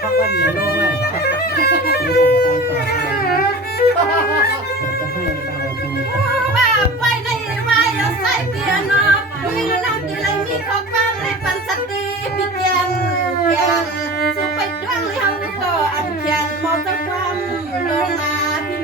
พักวันเหนียวโลกไหมว่าไปในวายเอาใส่เปียโนมีน้ำกินไรมีข้าวปั้นในปันสติปิเกียนสุไปดวงเลี้ยวก็อันเขียนมอจะความลงมาพี่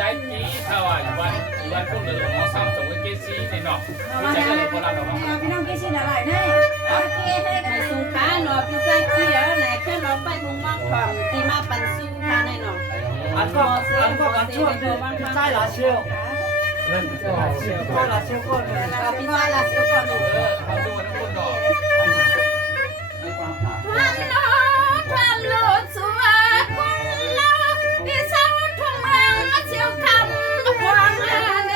在第一套啊，วันพวกเราหมอซ้ำส่งไว้เกซี่ในนอกไม่ใช่เลยคนละหรอก พี่น้องกินสิ่งอะไรเนี่ย ในสุขาหนอพี่ใส่เกียร์ไหนแค่เราไปมุงมองความตีมาปันสู้ค่ะในหนอ อันก็กันช่วงใต้หลาเชียวก็หลาเชียวก็เลย เราพี่ใส่ละสุก่อน เขาดูนะคนดอก วันโน้วันโลดสวยคนเราพี่สาวทุ่งเมืองมาเชี่ยวคำความงาน